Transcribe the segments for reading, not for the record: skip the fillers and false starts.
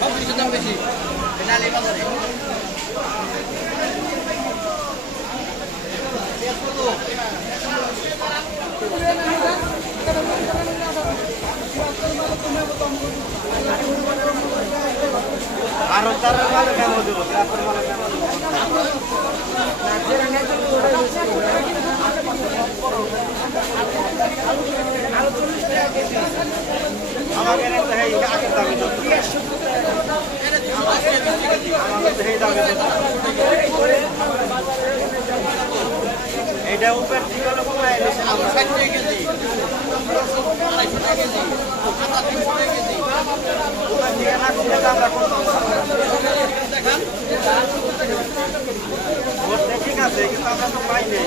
সব কিছুর দাম বেশি ডালি বাজারে আর তার মানে কেমন দেব তারপর মানে কেমন আমাকে একটা এই আগে দাবি তো আমাকে এই দাবি এটা উপর থেকে কমায় এনেছে আমরা 60 টাকা কেজি 250 টাকা কেজি 300 টাকা কেজি উপর থেকে না কমলে আমরা করতাম দেখেন ওটা ঠিক আছে কিন্তু আমরা তো পাই নাই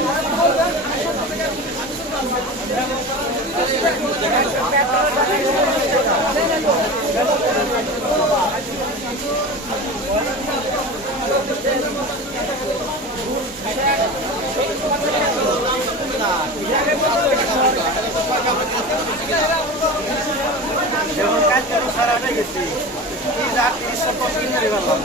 যেমন কাজটা সারা হয়ে গেছি এই রাত্রি সব কিনে পারলাম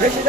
বেশি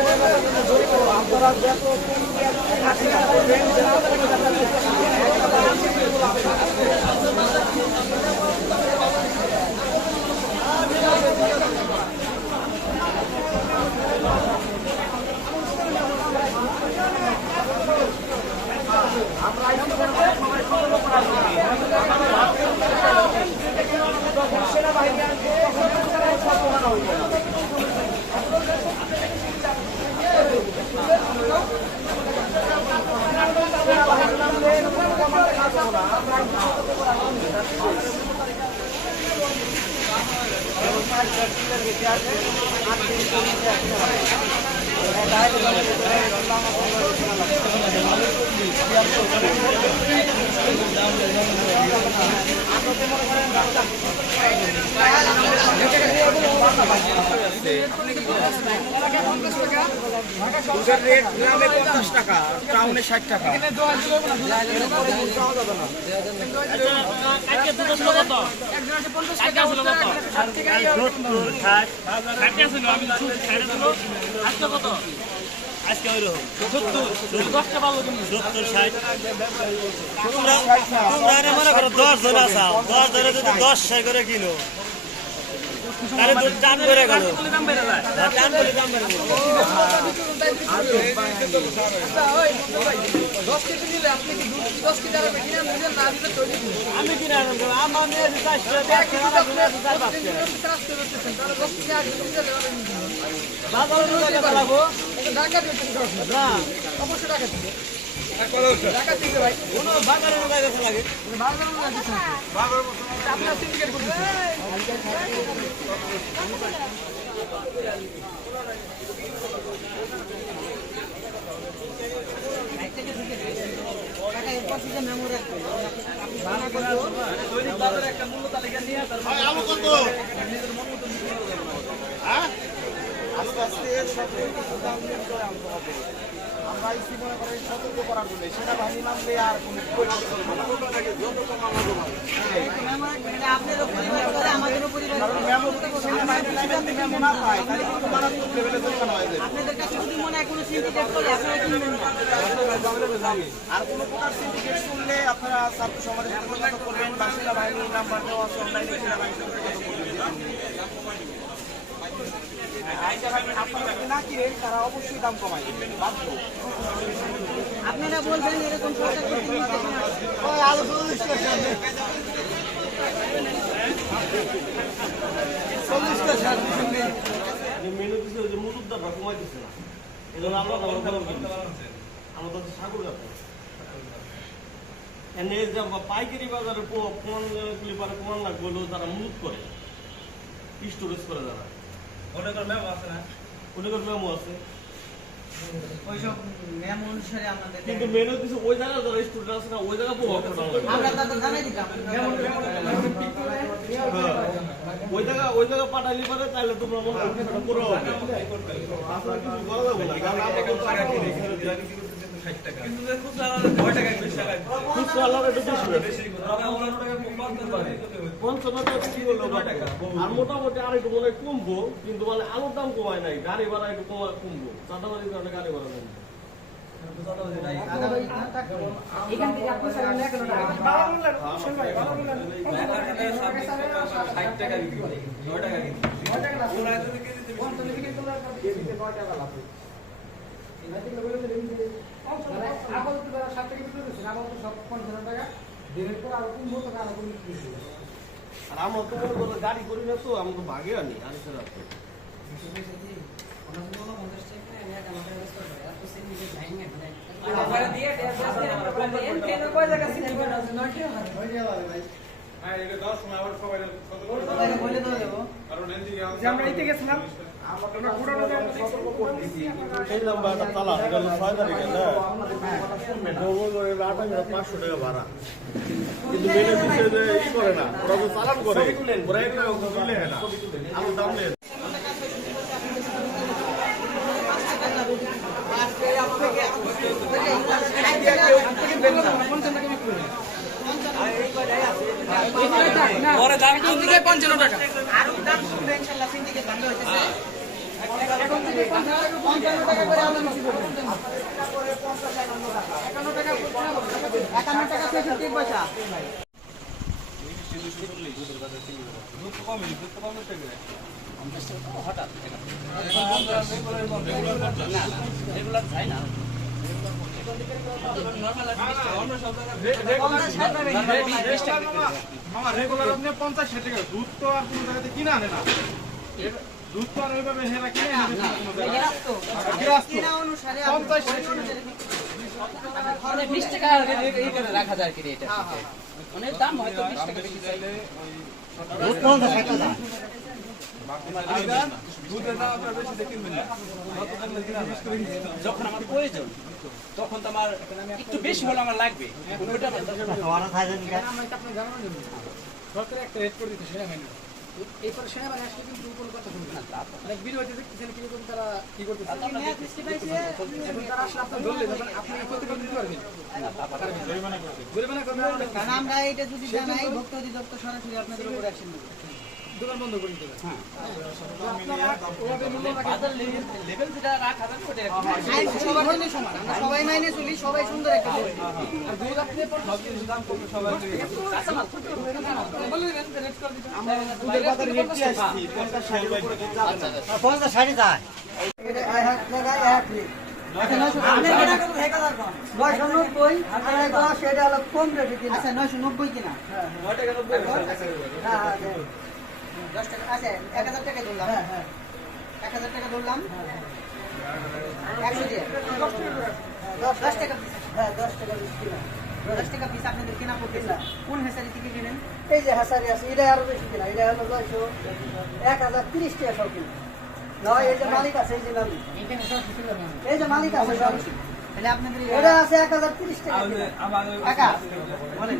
দুধের রেট গ্রামে 50 টাকা টাউনে 60 টাকা আজকে ওই রকম 70 পাবো তুমি 70 60 তোমরা মনে করো 10 জন আসাও 10 ধরে যদি 10 6 করে কিলো তাহলে দুধ টান করে গেল দাম বেড়ে যায় টান করে দাম বেড়ে গেল 10 কেজি নিলে আপনি কি দুধ 10 কেজি আর কিনে নেবেন না দিলে তৈরি আমি কিনে আনব আমার নিয়ে 4 টাকা তাহলে 10 কেজি আর কিনে দেবেন বাজারে নিয়ে যাবো টাকা দিতে না অবশ্যই টাকা দিতে টাকা দিতে ভাই কোন বাজারে লাগে বাজারে লাগে বাজারে আপনারা সিন্ডিকেট করতে টাকা এরপর থেকে মেমো রাখবেন আপনি ভাড়া করে দৈনিক বাজারে একটা মূল্য তালিকা নিয়ে আসেন ভাই আলু কত নিজের মন মতো নিতে হ্যাঁ আস্তে আস্তে সব দাম নিয়ে করে আনতে হবে আমরা ইসি মনে করেন সতর্ক করার জন্য সেনাবাহিনী নামলে আর কোনো পরিবর্তন হবে না যত কম আমাদের আপনাদের পরিবার আমাদেরও পরিবার সেনাবাহিনী মেমো না পায় তাহলে কিন্তু মারাত্মক লেভেলে দোকান হয়ে যাবে আপনাদের কাছে যদি মনে হয় কোনো সিন্ডিকেট করে আপনারা কিনবেন না আর কোনো প্রকার সিন্ডিকেট শুনলে আপনারা ছাত্র সমাজের সাথে যোগাযোগ করবেন বা সেনাবাহিনীর নাম্বার দেওয়া আছে অনলাইনে সেনাবাহিনীর সাথে যোগাযোগ করবেন না কিনে তারা অবশ্যই দাম কমায় বাধ্য আপনারা বলবেন এরকম মানে মেনু দিচ্ছে ওই যে মজুদদাররা কমাই দিচ্ছে না, এই জন্য আমরা আমাদের সাগর যাত্রা এনে যে পাইকারি বাজারে প্রমাণ ক্লিপারে প্রমাণ লাগবে হলো তারা মজুত করে স্টোরেজ করে যারা ওটার মেমো আছে না, ওটার মেমো আছে ওইসব মেমো অনুসারে আমাদের কিন্তু মেনু দিচ্ছে ওই জায়গায় যারা স্টুডেন্ট আছে না ওই জায়গায় প্রভাব আমরা তাদের জানাই দিতাম ওই জায়গা পাঠাইলে পারে তাহলে তোমরা মনে হয় সেটা করে হবে আসলে কিছু করা যাবে না কারণ আমরা তো টাকা কিনে কিন্তু খুচরা আলাদা 9 টাকা বেশি লাগে, খুচরা আলাদা একটু বেশি তবে 19 টাকা কম পাওয়া যাবে। 50 টাকা কি বললো আর মোটামুটি আর একটু মনে হয় কমবো, কিন্তু মানে আলুর দাম কমায় নাই, গাড়ি ভাড়া একটু কমবো, চাঁদাবাজির কারণে গাড়ি ভাড়া কমবো। এখান থেকে আপনি চাইলে 11 টাকা আর আমরা তো মনে করো গাড়ি করি না তো আমরা তো ভাগে আনি আর সেটা বলে দেবো আমরা এতে গেছিলাম এই নাম্বারটা তালা এটা হলো 6 তারিখে না নবম করে 500 টাকা ভাড়া, কিন্তু মেনে দিচ্ছে যে ই করে না, ওরা তো চালান করে ওরা একটা তুলে না আলুর দাম নেই। পরে দাম কম দিলে 55 টাকা। আরো দাম শুনবে ইনশাআল্লাহ সিন্ডিকেট ভালো হইতেছে এখন থেকে 55 টাকা করে আমরা বেশি করব 51 টাকা 50 পয়সা দুধ কমই, দুধ তো কম থেকে হঠাৎ রেগুলার চাই না মামা রেগুলার আপনি 50-60 টাকা দুধ তো আর কোনো জায়গাতে কিনে আনে না, দুধ তো আর ওইভাবে হেরা কিনে আনে না কোনো জায়গায়। গৃহস্থ কিনা অনুসারে 50-60 20 টাকা এই করে রাখা যায় কি এটা অনেক দাম হয়তো 20 টাকা বেশি চাইলে দুধের দাম আপনার বেশি কিনবেন না, যখন আমার প্রয়োজন তখন তো আমার একটু বেশি হলে আমার লাগবে ওটা সরকার একটা রেট করে দিতে সেনাবাহিনী, এরপরে সেনাবাহিনী আসলে কিন্তু কোনো কথা শুনবে না অনেক ভিডিও হইতেছে কিসের কিরকম তারা কি করতেছে, এখন তারা আসলে আপনার ধরলে যখন আপনি প্রতিবেদন দিতে পারবেন জরিমানা করবেন কারণ আমরা এটা যদি জানাই ভক্ত অধিদপ্তর সরাসরি আপনাদের উপর অ্যাকশন নেবে দোকান বন্ধ করে দিতে হবে। বাজার লেভেল যেটা রাখা যাবে ওটা আইন সবার জন্য সমান আমরা সবাই মাইনে চলি সবাই সুন্দর একটা দেশ। আর দুধ আপনি দাম কম সবাই কাঁচামাল ছোট বলে দেবেন রেট করে দিবেন দুধের বাজার রেটটি আসছে 50-60 উপরে এটা আই হাত লাগাই এক রেট আচ্ছা 900 আপনি কেনা কত 1000 কম 990 আর এগুলা সেটা হলো কম রেটে কিনা আচ্ছা 990 কিনা হ্যাঁ 9 টাকা 90 হ্যাঁ হ্যাঁ 10 টাকা আচ্ছা 1000 টাকা ধরলাম হ্যাঁ হ্যাঁ 1000 টাকা ধরলাম 100 দিয়ে 10 টাকা হ্যাঁ 10 টাকা পিস কিনা 10 টাকা পিস আপনাদের কিনা পড়বে না কোন হেসারি থেকে কিনেন এই যে হেসারি আছে এটা আরো বেশি কিনা এটা হলো 900 1030 টাকা সব কিনা না এই যে মালিক আছে এই যে মালিক এই যে মালিক আছে তাহলে আপনাদের এটা আছে 1030 টাকা আমাদের টাকা বলেন